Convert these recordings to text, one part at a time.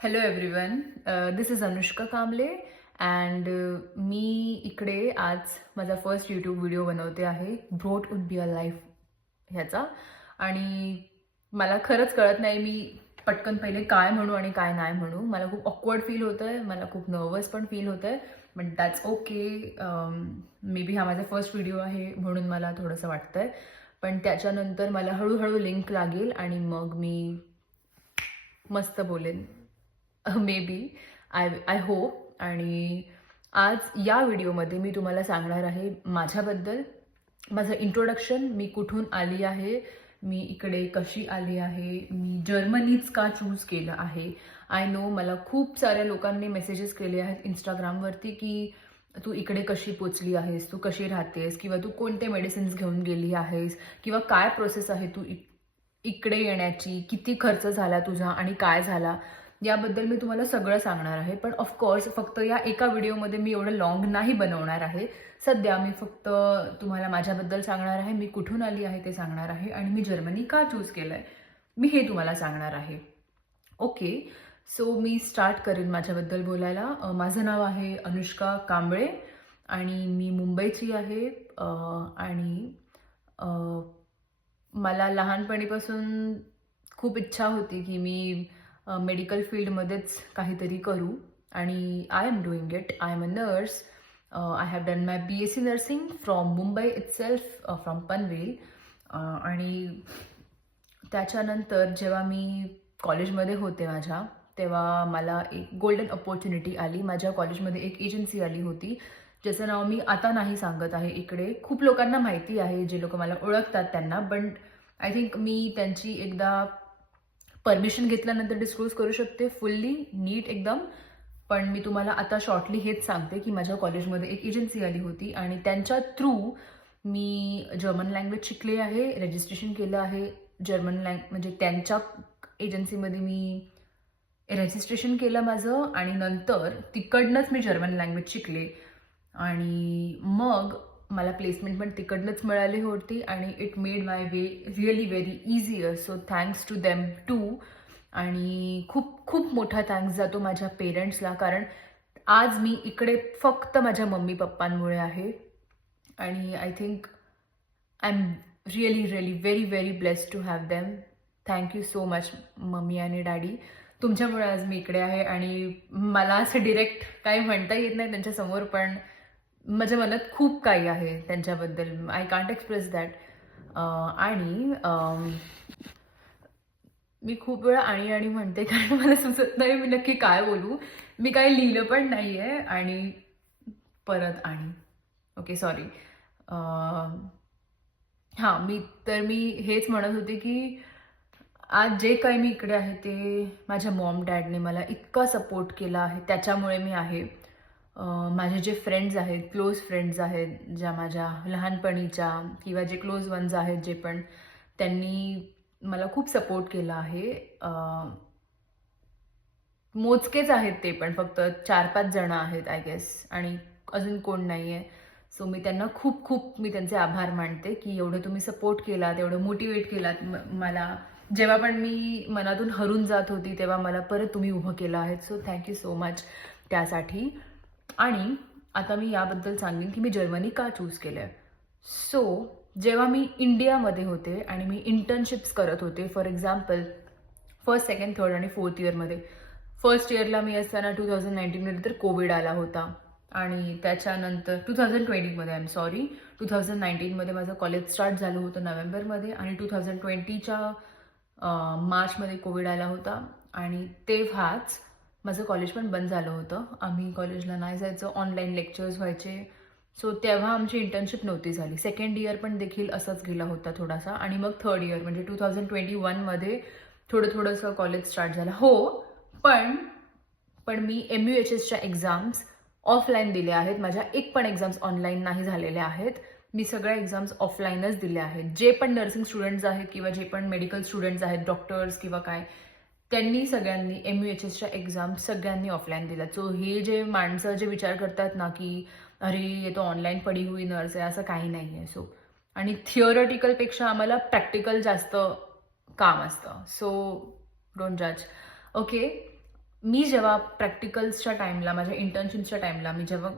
Hello everyone, this is Anushka Kamble and मी इकडे आज माझा फर्स्ट यूट्यूब व्हिडिओ बनवते आहे brought would be a life ह्याचा. आणि मला खरंच कळत नाही मी पटकन पहिले काय म्हणू आणि काय नाही म्हणू. मला खूप ऑकवर्ड फील होतं आहे, मला खूप नर्वस पण फील होतं आहे, but that's okay. May be हा माझा फर्स्ट व्हिडिओ आहे म्हणून मला थोडंसं वाटतं आहे, पण त्याच्यानंतर मला हळूहळू लिंक लागेल आणि मग मी मस्त बोलेन. May be I hope. आणि आज या व्हिडिओमध्ये मी तुम्हाला सांगणार आहे माझ्याबद्दल, माझं इंट्रोडक्शन, मी कुठून आली आहे, मी इकडे कशी आली आहे, मी जर्मनीच का चूज केलं आहे. आय नो मला खूप साऱ्या लोकांनी मेसेजेस केले आहेत इंस्टाग्रामवरती की तू इकडे कशी पोचली आहेस, तू कशी राहतेस, किंवा तू कोणते मेडिसिन्स घेऊन गेली आहेस, किंवा काय प्रोसेस आहे तू इकडे येण्याची, किती खर्च झाला तुझा आणि काय झाला, याबद्दल मी तुम्हाला सगळं सांगणार आहे. पण ऑफकोर्स फक्त या एका व्हिडिओमध्ये मी एवढं लॉंग नाही बनवणार आहे. सध्या मी फक्त तुम्हाला माझ्याबद्दल सांगणार आहे, मी कुठून आली आहे ते सांगणार आहे, आणि मी जर्मनी का चूज केलं आहे मी हे तुम्हाला सांगणार आहे. ओके, सो मी स्टार्ट करेन माझ्याबद्दल बोलायला. माझं नाव आहे अनुष्का कांबळे आणि मी मुंबईची आहे. आणि मला लहानपणीपासून खूप इच्छा होती की मी मेडिकल फील्डमध्येच काहीतरी करू, आणि I am doing it. I am a nurse. I have done my BSc nursing from Mumbai itself, from Panvel. आणि त्याच्यानंतर जेव्हा मी कॉलेजमध्ये होते माझ्या, तेव्हा मला एक गोल्डन अपॉर्च्युनिटी आली. माझ्या कॉलेजमध्ये एक एजन्सी आली होती, ज्याचं नाव मी आता नाही सांगत आहे इकडे. खूप लोकांना माहिती आहे, जे लोक मला ओळखतात त्यांना, पण आय थिंक मी त्यांची एकदा परमिशन घेतल्यानंतर डिस्क्लोज करू शकते फुल्ली नीट एकदम. पण मी तुम्हाला आता शॉर्टली हेच सांगते की माझ्या कॉलेजमध्ये एक एजन्सी आली होती आणि त्यांच्या थ्रू मी जर्मन लँग्वेज शिकले आहे, रजिस्ट्रेशन केलं आहे जर्मन म्हणजे त्यांच्या एजन्सीमध्ये मी रजिस्ट्रेशन केलं माझं, आणि नंतर तिकडनंच मी जर्मन लँग्वेज शिकले. आणि मग मला प्लेसमेंट पण तिकडनंच मिळाली होती, आणि it made my way really very easier. So thanks to them too. आणि खूप खूप मोठा थँक्स जातो माझ्या पेरेंट्सला, कारण आज मी इकडे फक्त माझ्या मम्मी पप्पांमुळे आहे. आणि I think I am really really very very blessed to have them. Thank you so much mummy आणि डॅडी. तुमच्यामुळे आज मी इकडे आहे, आणि मला असं डिरेक्ट काही म्हणता येत नाही त्यांच्यासमोर, पण माझ्या मनात खूप काही आहे त्यांच्याबद्दल. I can't express that. आणि मी खूप वेळा आणि म्हणते कारण मला सुचत नाही मी नक्की काय बोलू. मी काही लिहिलं पण नाही आहे. आणि परत आणि ओके, सॉरी. हां, मी हेच म्हणत होते की आज जे काही मी इकडे आहे ते माझ्या मॉम डॅडने मला इतका सपोर्ट केला आहे, त्याच्यामुळे मी आहे. माझे जे फ्रेंड्स आहेत, क्लोज फ्रेंड्स आहेत, ज्या माझ्या लहानपणीच्या किंवा जे क्लोज वन्स आहेत जे पण, त्यांनी मला खूप सपोर्ट केला आहे. मोजकेच आहेत ते पण, फक्त 4-5 जण आहेत आय गेस, आणि अजून कोण नाही आहे. सो मी त्यांना खूप खूप मी त्यांचे आभार मानते की एवढं तुम्ही सपोर्ट केलात, एवढं मोटिवेट केलात मला. जेव्हा पण मी मनातून हरून जात होती तेव्हा मला परत तुम्ही उभं केलं आहे. सो थँक्यू सो मच त्यासाठी. आणि आता मी याबद्दल सांगेन की मी जर्मनी का चूज केलं आहे. सो जेव्हा मी इंडियामध्ये होते आणि मी इंटर्नशिप्स करत होते, for example first, second, third आणि फोर्थ इयरमध्ये. फर्स्ट इयरला मी असताना 2019मध्ये तर कोविड आला होता, आणि त्याच्यानंतर 2020मध्ये, आय एम सॉरी, 2019मध्ये माझं कॉलेज स्टार्ट झालं होतं नोव्हेंबरमध्ये, आणि 2020च्या मार्चमध्ये कोविड आला होता, आणि तेव्हाच माझं कॉलेज पण बंद झालं होतं. आम्ही कॉलेजला नाही जायचं, ऑनलाईन लेक्चर्स व्हायचे. सो तेव्हा आमची इंटर्नशिप नव्हती झाली. सेकंड इयर पण देखील असंच गेला होता थोडासा, आणि मग थर्ड इयर म्हणजे 2021मध्ये थोडंसं कॉलेज स्टार्ट झालं हो. पण पण मी MUHSच्या एक्झाम्स ऑफलाईन दिल्या आहेत. माझ्या एक पण एक्झाम्स ऑनलाईन नाही झालेल्या आहेत. मी सगळ्या एक्झाम्स ऑफलाईनच दिल्या आहेत. जे पण नर्सिंग स्टुडंट्स आहेत किंवा जे पण मेडिकल स्टुडंट्स आहेत, डॉक्टर्स किंवा काय, त्यांनी सगळ्यांनी MUHSच्या एक्झाम्स सगळ्यांनी ऑफलाईन दिल्या. सो हे जे माणसं जे विचार करतात ना की अरे ये तो ऑनलाईन पडी हुई नर्स आहे, असं काही नाही आहे. सो आणि थिअरटिकलपेक्षा आम्हाला प्रॅक्टिकल जास्त काम असतं. सो डोंट जज. ओके, मी जेव्हा प्रॅक्टिकल्सच्या टाईमला, माझ्या इंटर्नशिपच्या टाईमला मी जेव्हा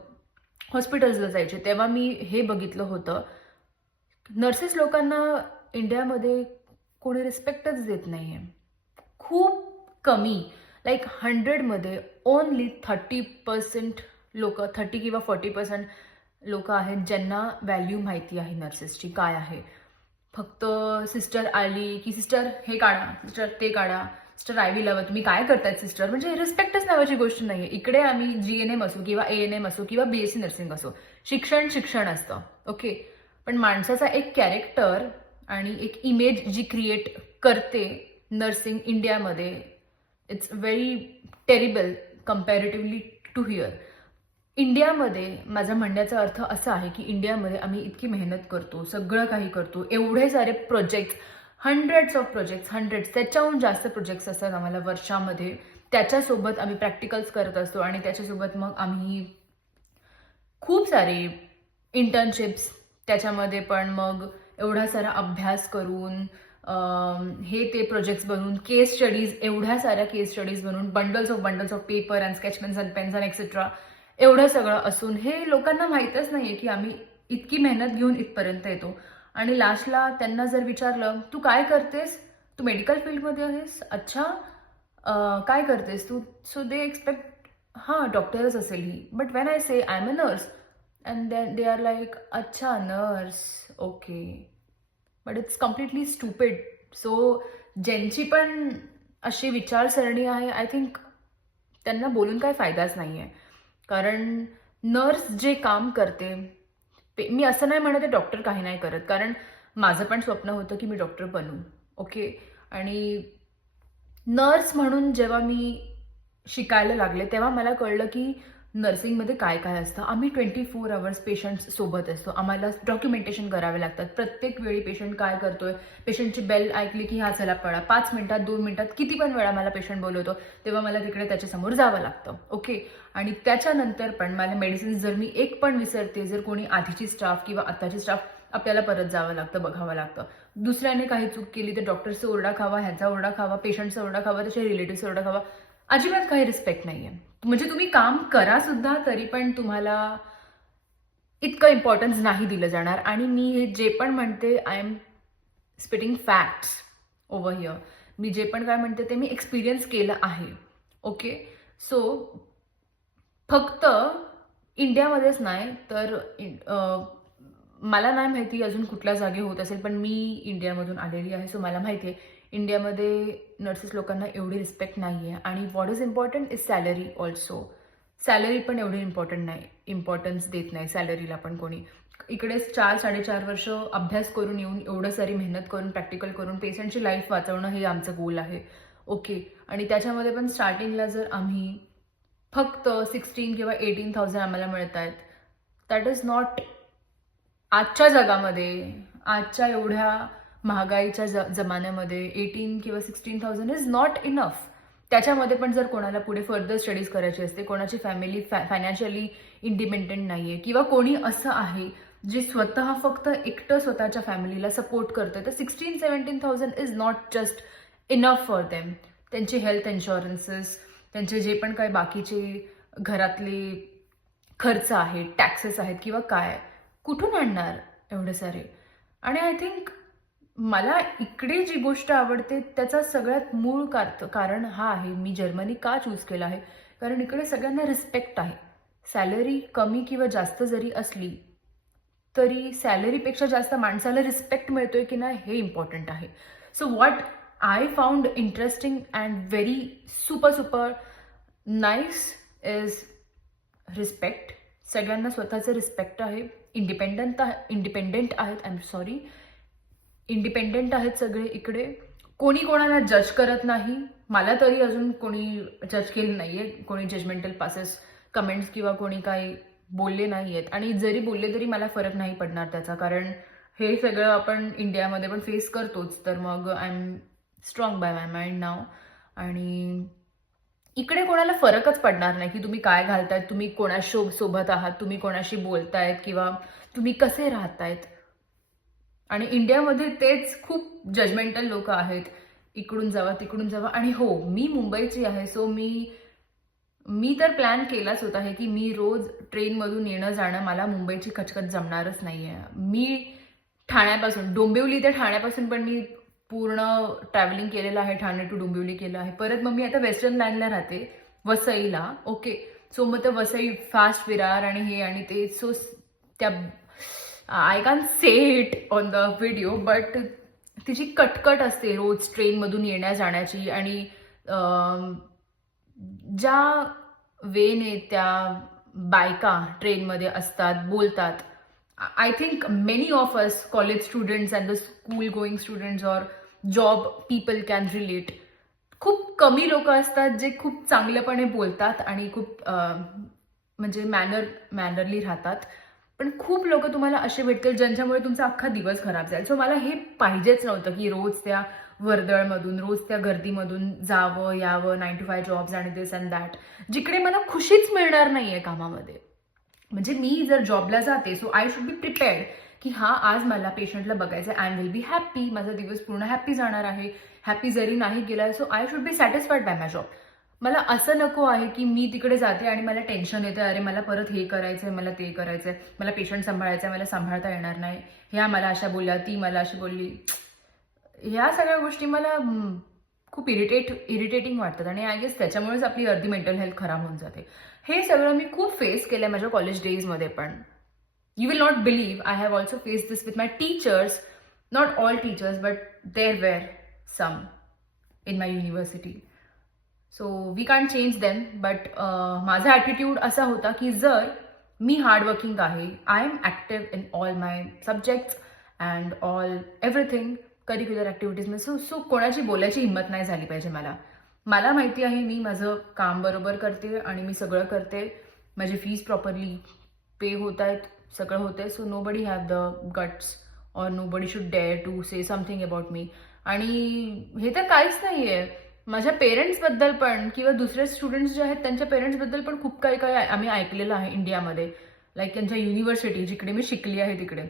हॉस्पिटल्सला जायचे, तेव्हा मी हे बघितलं होतं, नर्सेस लोकांना इंडियामध्ये कोणी रिस्पेक्टच देत नाही आहे. खूप कमी, लाईक 100मध्ये ओनली 30% लोक, 30 किंवा 40% लोक आहेत ज्यांना व्हॅल्यू माहिती आहे नर्सेसची काय आहे. फक्त सिस्टर आली की सिस्टर हे काढा, सिस्टर ते काढा, सिस्टर आयव्ही लावा, तुम्ही काय करतायत सिस्टर, म्हणजे रिस्पेक्टच नावाची गोष्ट नाही आहे. इकडे आम्ही GNM असो किंवा ANM असो किंवा BSc नर्सिंग असो, शिक्षण असतं, ओके. पण माणसाचा एक कॅरेक्टर आणि एक इमेज जी क्रिएट करते नर्सिंग इंडियामध्ये, it's very terrible comparatively to here. इंडियामध्ये माझा म्हणण्याचा अर्थ असा आहे की इंडियामध्ये आम्ही इतकी मेहनत करतो, सगळं काही करतो, एवढे सारे प्रोजेक्ट्स, हंड्रेड्स ऑफ प्रोजेक्ट्स, त्याच्याहून जास्त प्रोजेक्ट्स असतात आम्हाला वर्षामध्ये. त्याच्यासोबत आम्ही प्रॅक्टिकल्स करत असतो आणि त्याच्यासोबत मग आम्ही खूप सारे इंटर्नशिप्स, त्याच्यामध्ये पण मग एवढा सारा अभ्यास करून हे ते प्रोजेक्ट्स बनवून, केस स्टडीज, एवढ्या साऱ्या केस स्टडीज बनवून, bundles of paper and sketch pens and pens and etcetera, एवढं सगळं असून हे लोकांना माहीतच नाहीये की आम्ही इतकी मेहनत घेऊन इथपर्यंत येतो. आणि लास्टला त्यांना जर विचारलं, तू काय करतेस, तू मेडिकल फील्डमध्ये आहेस, अच्छा, काय करतेस तू, सो दे एक्सपेक्ट हां डॉक्टरच असेल ही. But when I say I am a nurse and then they are like, अच्छा nurse, okay. But it's completely stupid. So ज्यांची पण अशी विचारसरणी आहे, आय थिंक त्यांना बोलून काही फायदाच नाही आहे. कारण नर्स जे काम करते, मी असं नाही म्हणत आहे डॉक्टर काही नाही करत, कारण माझं पण स्वप्न होतं की मी डॉक्टर बनू, ओके. आणि नर्स म्हणून जेव्हा मी शिकायला लागले तेव्हा मला कळलं की नर्सिंगमध्ये काय काय असतं. आम्ही 24 आवर्स पेशंट्स सोबत असतो, आम्हाला डॉक्युमेंटेशन करावे लागतात. प्रत्येक वेळी पेशंट काय करतोय, पेशंटची बेल ऐकली की हा चला पळा, 5 मिनिटात 2 मिनिटात, किती पण वेळा मला पेशंट बोलवतो तेव्हा मला तिकडे त्याच्यासमोर जावं लागतं, ओके. आणि त्याच्यानंतर पण मला मेडिसिन्स जर मी एक पण विसरते, जर कोणी आधीची स्टाफ किंवा आताची स्टाफ, आपल्याला परत जावं लागतं, बघावं लागतं. दुसऱ्याने काही चूक केली तर डॉक्टरचा ओरडा खावा, ह्याचा ओरडा खावा, पेशंटचा ओरडा खावा, त्याच्या रिलेटिव्हचा ओरडा खावा. अजिबात काही रिस्पेक्ट नाहीये. म्हणजे तुम्ही काम करा सुद्धा तरी पण तुम्हाला इतकं इम्पॉर्टन्स नाही दिलं जाणार. आणि मी हे जे पण म्हणते, I am spitting facts over here. मी जे पण काय म्हणते ते मी एक्सपिरियन्स केलं आहे, ओके. सो फक्त इंडियामध्येच नाही तर मला नाही माहिती अजून कुठल्या जागी होत असेल, पण मी इंडियामधून आलेली आहे, सो मला माहिती आहे इंडियामध्ये नर्सेस लोकांना एवढी रिस्पेक्ट नाही आहे. आणि what is important is salary also. Salary पण एवढी इम्पॉर्टंट नाही, इम्पॉर्टन्स देत नाही सॅलरीला पण कोणी. इकडेच 4-4.5 वर्ष अभ्यास करून येऊन, एवढं सारी मेहनत करून, प्रॅक्टिकल करून पेशंटची लाईफ वाचवणं हे आमचं गोल आहे, ओके. आणि त्याच्यामध्ये पण स्टार्टिंगला जर आम्ही फक्त 16 किंवा 18,000 आम्हाला मिळत आहेत, दॅट इज नॉट, आजच्या जगामध्ये, आजच्या एवढ्या महागाईच्या जमान्यामध्ये 18 किंवा 16,000 इज नॉट इनफ. त्याच्यामध्ये पण जर कोणाला पुढे फर्दर स्टडीज करायची असते, कोणाची फॅमिली फायनान्शियली इंडिपेंडेंट नाहीये किंवा कोणी असं आहे जे स्वतः फक्त एकटं स्वतःच्या फॅमिलीला सपोर्ट करतं, तर 16-17,000 is not just enough for them. त्यांचे हेल्थ इन्शुरन्सेस, त्यांचे जे पण काही बाकीचे घरातले खर्च आहेत, टॅक्सेस आहेत किंवा काय, कुठून आणणार एवढे सारे. आणि आय थिंक मला इकडे जी गोष्ट आवडते त्याचा सगळ्यात मूळ कारण हा आहे, मी जर्मनी का चूज केलं आहे, कारण इकडे सगळ्यांना रिस्पेक्ट आहे. सॅलरी कमी किंवा जास्त जरी असली तरी सॅलरीपेक्षा जास्त माणसाला रिस्पेक्ट मिळतोय की नाही हे इम्पॉर्टंट आहे. So what I found interesting and very super nice is respect. सगळ्यांना स्वतःचं रिस्पेक्ट आहे, इंडिपेंडंट आहेत, आय एम सॉरी, इंडिपेंडेंट आहेत सगळे इकडे. कोणी कोणाला जज करत नाही. मला तरी अजून कोणी जज केलं नाहीये, कोणी जजमेंटल पासेस, कमेंट्स किंवा कोणी काही बोलले नाही आहेत. आणि जरी बोलले तरी मला फरक नाही पडणार त्याचा, कारण हे सगळं आपण इंडियामध्ये पण फेस करतोच. तर मग I am strong by my mind now. आणि इकडे कोणाला फरकच पडणार नाही की तुम्ही काय घालतायत, तुम्ही कोणासोबत आहात, तुम्ही कोणाशी बोलतायत किंवा तुम्ही कसे राहतायत. आणि इंडियामध्ये तेच खूप जजमेंटल लोक आहेत, इकडून जावा तिकडून जावा. आणि हो, मी मुंबईची आहे, सो मी मी तर प्लॅन केलाच होता आहे की मी रोज ट्रेनमधून येणं जाणं मला मुंबईची खचखच जमणारच नाही आहे. मी ठाण्यापासून डोंबिवली ते ठाण्यापासून पण मी पूर्ण ट्रॅव्हलिंग केलेलं आहे. ठाणे टू डोंबिवली केलं आहे. परत मग मी आता वेस्टर्न लाईनला राहते, वसईला. ओके, सो मग ते वसई फास्ट विरार आणि हे आणि ते, सो त्या I can say it on the video, but तिची कटकट असते रोज ट्रेनमधून येण्या जाण्याची. आणि ज्या वेने त्या बायका ट्रेनमध्ये असतात, बोलतात, I think many of us college students and the school going students or job people can relate. खूप कमी लोक असतात जे खूप चांगल्यापणे बोलतात आणि खूप म्हणजे मॅनरली राहतात. पण खूप लोक तुम्हाला असे भेटतील ज्यांच्यामुळे तुमचा अख्खा दिवस खराब जाईल. सो मला हे पाहिजेच नव्हतं की रोज त्या वर्दळमधून, रोज त्या गर्दीमधून जावं यावं, 9 to 5 जॉब्स आणि दिस अँड दॅट, जिकडे मला खुशीच मिळणार नाहीये कामामध्ये. म्हणजे मी जर जॉबला जाते, so I should B prepared की हा आज मला पेशंटला बघायचं आहे, अँड विल बी हॅप्पी. माझा दिवस पूर्ण हॅप्पी जाणार आहे. हॅप्पी जरी नाही गेला, so I should be satisfied by my job. मला असं नको आहे की मी तिकडे जाते आणि मला टेन्शन येतं, अरे मला परत हे करायचंय, मला ते करायचंय, मला पेशंट सांभाळायचंय, मला सांभाळता येणार नाही, ह्या मला अशा बोलल्या, ती मला अशी बोलली. ह्या सगळ्या गोष्टी मला खूप इरिटेटिंग वाटतात आणि आय गेस त्याच्यामुळेच आपली अर्धी मेंटल हेल्थ खराब होऊन जाते. हे सगळं मी खूप फेस केलंय माझ्या कॉलेज डेजमध्ये पण. You will not believe, I have also faced this with my teachers. Not all teachers, but there were some in my university. So we can't change them, but माझा ॲटिट्यूड असा होता की जर मी hardworking आहे, I am active in all my subjects and all everything curricular ॲक्टिव्हिटीजमध्ये, so कोणाची बोलायची हिंमत नाही झाली पाहिजे मला. मला माहिती आहे मी माझं काम बरोबर करते आणि मी सगळं करते, माझी फीज प्रॉपरली पे होत आहेत, सगळं होतंय. So nobody have the guts or nobody should dare to say something about me. आणि हे तर काहीच नाही आहे. माझ्या पेरेंट्सबद्दल पण किंवा दुसरे स्टुडंट्स जे आहेत त्यांच्या पेरेंट्सबद्दल पण खूप काही काही आम्ही ऐकलेलं आहे इंडियामध्ये, लाईक त्यांच्या युनिव्हर्सिटी जिकडे मी शिकली आहे तिकडे.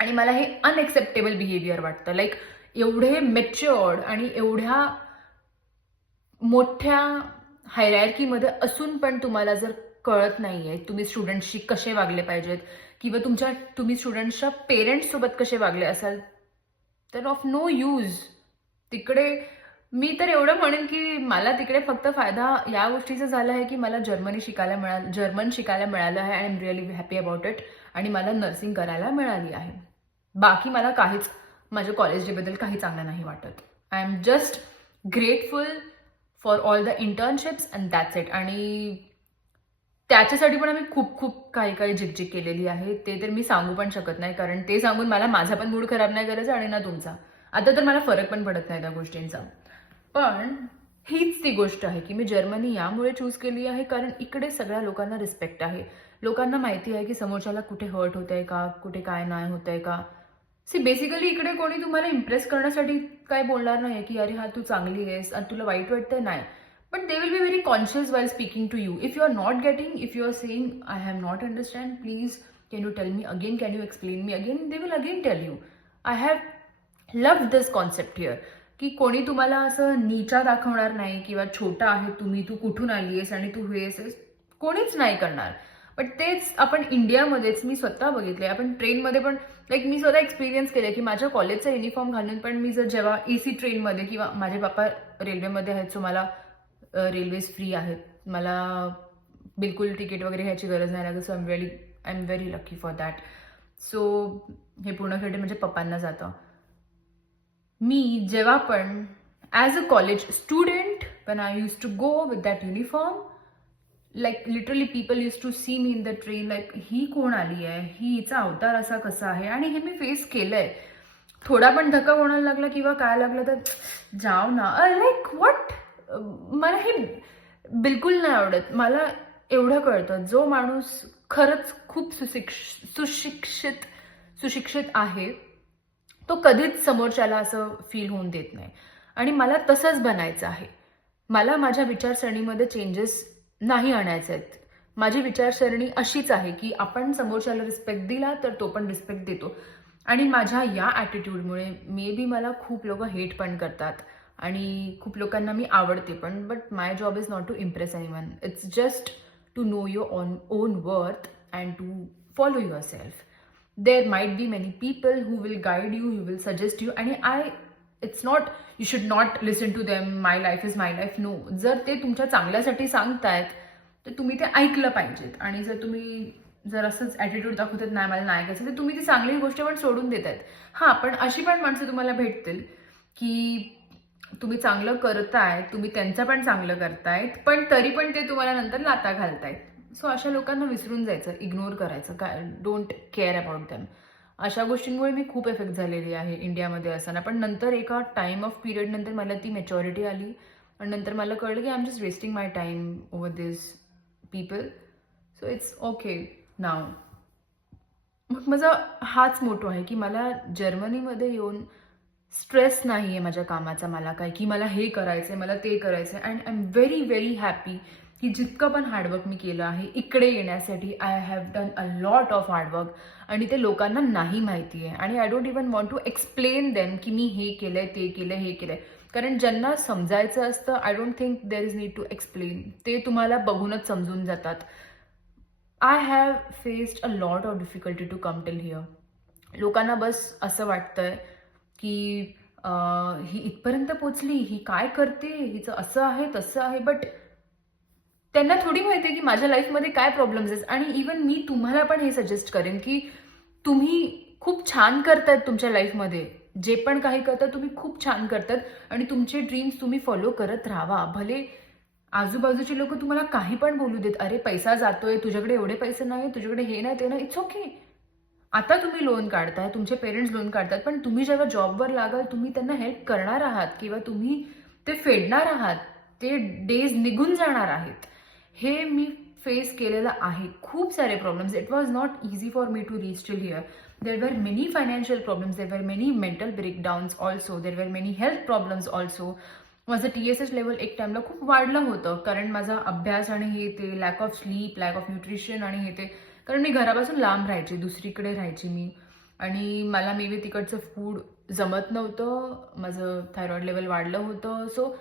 आणि मला हे अनएक्सेप्टेबल बिहेवियर वाटतं. लाईक एवढे मॅच्युअर्ड आणि एवढ्या मोठ्या हायरार्कीमध्ये असून पण तुम्हाला जर कळत नाहीये तुम्ही स्टुडंट्सशी कसे वागले पाहिजेत किंवा तुम्ही स्टुडंट्सच्या पेरेंट्ससोबत कसे वागले असाल, तर ऑफ नो यूज. तिकडे मी तर एवढं म्हणेन की मला तिकडे फक्त फायदा या गोष्टीचा झाला आहे की मला जर्मन शिकायला मिळालं आहे. I am really happy about it. आणि मला नर्सिंग करायला मिळाली आहे. बाकी मला काहीच माझ्या कॉलेज डेबद्दल काही चांगलं नाही वाटत. I am just grateful for all the internships and that's it. आणि त्याच्यासाठी पण आम्ही खूप खूप काही काही झिकझिक केलेली आहे. ते तर मी सांगू पण शकत नाही, कारण ते सांगून मला माझा पण मूड खराब नाही करायचा आणि ना तुमचा. आता तर मला फरक पण पडत नाही त्या गोष्टींचा. पण हीच ती गोष्ट आहे की मी जर्मनी यामुळे चूज केली आहे कारण इकडे सगळ्या लोकांना रिस्पेक्ट आहे. लोकांना माहिती आहे की समोरच्याला कुठे हर्ट होतंय का, कुठे काय नाही होतंय का. बेसिकली इकडे कोणी तुम्हाला इम्प्रेस करण्यासाठी काय बोलणार नाही की अरे हा तू चांगली आहेस आणि तुला वाईट वाटतंय, नाही. But they will be very conscious while speaking to you. If you are not getting, if you are saying, I have not understand, please, can you tell me again, can you explain me again? They will again tell you. I have loved this concept here. की कोणी तुम्हाला असं नीचा दाखवणार नाही किंवा छोटा आहे तुम्ही, तू कुठून आली आहेस आणि तू हे आहेस, कोणीच नाही करणार. बट तेच आपण इंडियामध्येच मी स्वतः बघितले. आपण ट्रेनमध्ये पण लाईक मी स्वतः एक्सपिरियन्स केले की माझ्या कॉलेजचा युनिफॉर्म घालून पण मी जर जेव्हा एसी ट्रेनमध्ये किंवा माझे पप्पा रेल्वेमध्ये आहेत, सो मला रेल्वेज फ्री आहेत, मला बिलकुल तिकीट वगैरे घ्यायची गरज नाही लागत. So I am very lucky for that. So हे पूर्ण क्रेडिट म्हणजे पप्पांना जातं. मी जेव्हा पण as a college student when I used to go with that uniform, like literally people used to see me in the train like ही कोण आली आहे, हिचा अवतार असा कसा आहे. आणि हे मी फेस केलंय. थोडा पण धक्का कोणाला लागला किंवा काय लागलं तर जाव ना, लाईक व्हॉट. मला हे बिलकुल नाही आवडत. मला एवढं कळतं जो माणूस खरंच खूप सुशिक्षित आहे तो कधीच समोरच्याला असं फील होऊन देत नाही. आणि मला तसंच बनायचं आहे. मला माझ्या विचारसरणीमध्ये चेंजेस नाही आणायचे आहेत. माझी विचारसरणी अशीच आहे की आपण समोरच्याला रिस्पेक्ट दिला तर तो पण रिस्पेक्ट देतो. आणि माझ्या या ॲटिट्यूडमुळे मे बी मला खूप लोक हेट पण करतात. आणि खूप लोकांना मी आवडते पण, but my job is not to impress anyone. It's just to know your own worth and to follow yourself. There might be many people who will guide you, who will suggest you, and it's not, you should not listen to them, my life is my life. No, जर ते तुमच्या चांगल्यासाठी सांगतायत तर तुम्ही ते ऐकलं पाहिजेत. आणि जर तुम्ही जर असंच ॲटिट्यूड दाखवतात नाही मला नाही ऐकायचं, तर तुम्ही ती चांगली गोष्ट पण सोडून देतायत. हां, पण अशी पण माणसं तुम्हाला भेटतील की तुम्ही चांगलं करताय, तुम्ही त्यांचं पण चांगलं करतायत, पण तरी पण ते तुम्हाला नंतर लाथा घालतायत. सो अशा लोकांना विसरून जायचं, इग्नोर करायचं, काय डोंट केअर अबाउट देम. अशा गोष्टींमुळे मी खूप इफेक्ट झालेली आहे इंडियामध्ये असताना. पण नंतर एका टाइम ऑफ पिरियड नंतर मला ती मॅच्युरिटी आली आणि नंतर मला कळलं की I am just wasting my time over this people. So it's okay now. मग माझा हाच मोटो आहे की मला जर्मनीमध्ये येऊन स्ट्रेस नाही आहे माझ्या कामाचा, मला काय की मला हे करायचं आहे, मला ते करायचं आहे. And I am very very happy की जितकं पण हार्डवर्क मी केलं आहे इकडे येण्यासाठी, I have done a lot of hard work. आणि ते लोकांना नाही माहिती आहे. आणि I don't even want to explain them की मी हे केलंय, ते केलंय, हे केलंय. कारण ज्यांना समजायचं असतं, I don't think there is need to explain. ते तुम्हाला बघूनच समजून जातात. I have faced a lot of difficulty to come till here. लोकांना बस असं वाटतंय की ही इथपर्यंत पोचली, ही काय करते, हिचं असं आहे तसं आहे. बट त्यांना थोडी माहिती आहे की माझ्या लाईफमध्ये काय प्रॉब्लेम्स आहेत. आणि इवन मी तुम्हाला पण हे सजेस्ट करेन की तुम्ही खूप छान करतायत तुमच्या लाईफमध्ये, जे पण काही करतात तुम्ही खूप छान करतात आणि तुमचे ड्रीम्स तुम्ही फॉलो करत राहा. भले आजूबाजूचे लोक तुम्हाला काही पण बोलू देत, अरे पैसा जातोय, तुझ्याकडे एवढे पैसे नाही, तुझ्याकडे हे नाही ते नाही. It's okay. आता तुम्ही लोन काढताय, तुमचे पेरेंट्स लोन काढतात, पण तुम्ही जेव्हा जॉबवर लागाल तुम्ही त्यांना हेल्प करणार आहात किंवा तुम्ही ते फेडणार आहात. ते डेज निघून जाणार आहेत. हे मी फेस केलेलं आहे. खूप सारे problems. It was not easy for me to reach till here. There were many financial problems, there were many mental breakdowns also, there were many health problems also. माझं TSH लेवल एक टाइमला खूप वाढलं होतं, कारण माझा अभ्यास आणि हे ते, lack of sleep, lack of nutrition आणि हे ते. कारण मी घरापासून लांब राहायचे, दुसरीकडे राहायची मी. आणि मला मे बी तिकडचं फूड जमत नव्हतं, माझं थायरॉइड लेवल वाढलं होतं. सो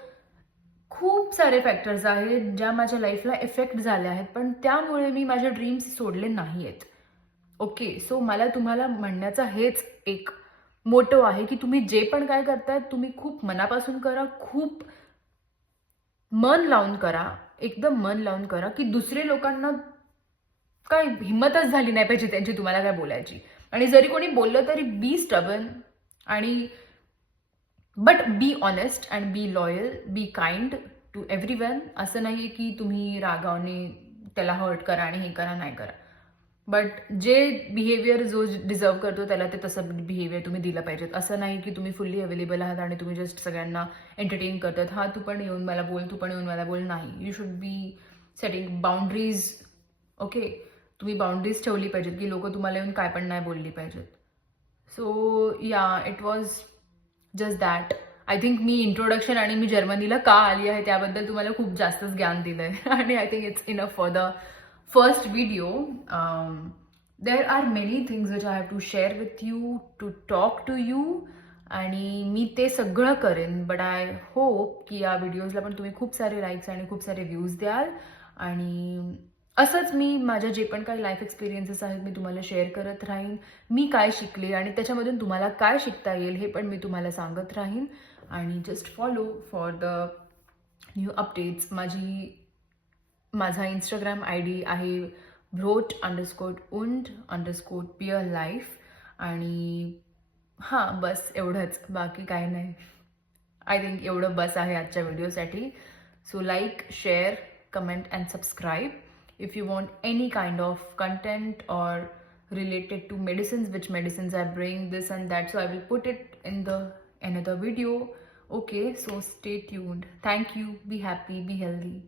खूप सारे फॅक्टर्स आहेत ज्या माझ्या लाईफला इफेक्ट झाल्या आहेत, पण त्यामुळे मी माझे ड्रीम्स सोडले नाही आहेत. ओके, सो मला तुम्हाला म्हणण्याचा हेच एक मोटो आहे की तुम्ही जे पण काय करताय तुम्ही खूप मनापासून करा, खूप मन लावून करा, एकदम मन लावून करा की दुसरे लोकांना काय हिंमतच झाली नाही पाहिजे त्यांची तुम्हाला काय बोलायची. आणि जरी कोणी बोललं तरी बी स्टबन आणि but be honest and be loyal, be kind to everyone. असं नाही की तुम्ही रागावणे त्याला हर्ट करा आणि हे करा, नाही करा. बट जे बिहेवियर जो डिझर्व करतो त्याला ते तसं बिहेवियर तुम्ही दिलं पाहिजेत. असं नाही की तुम्ही फुल्ली अवेलेबल आहात आणि तुम्ही जस्ट सगळ्यांना एंटरटेन करतात. हा, तू पण येऊन मला बोल, तू पण येऊन मला बोल. नाही, you should be setting boundaries. Okay, तुम्ही बाउंड्रीज ठेवली पाहिजेत की लोक तुम्हाला येऊन काय पण नाही बोलली पाहिजेत. सो या, it was just that. I think me introduction आणि मी जर्मनीला का आली आहे त्याबद्दल तुम्हाला खूप जास्तच ज्ञान दिलं आहे. आणि I think it's enough for the first video. There are many things which I have to share with you, to talk to you, आणि मी ते सगळं करेन. बट आय होप की या व्हिडिओजला पण तुम्ही खूप सारे लाईक्स आणि खूप सारे व्ह्यूज द्याल. आणि असंच मी माझ्या जे पण काही लाईफ एक्सपिरियन्सेस आहेत मी तुम्हाला शेअर करत राहीन. मी काय शिकले आणि त्याच्यामधून तुम्हाला काय शिकता येईल हे पण मी तुम्हाला सांगत राहीन. आणि just follow for the new updates. माझा इंस्टाग्राम ID आहे Brot_und_peerlife. आणि हां, बस एवढंच, बाकी काही नाही. आय थिंक एवढं बस आहे आजच्या व्हिडिओसाठी. So like, share, comment and subscribe if you want any kind of content or related to medicines, which medicines I bring, this and that. So I will put it in the another video. Okay, so stay tuned. Thank you. Be happy, be healthy.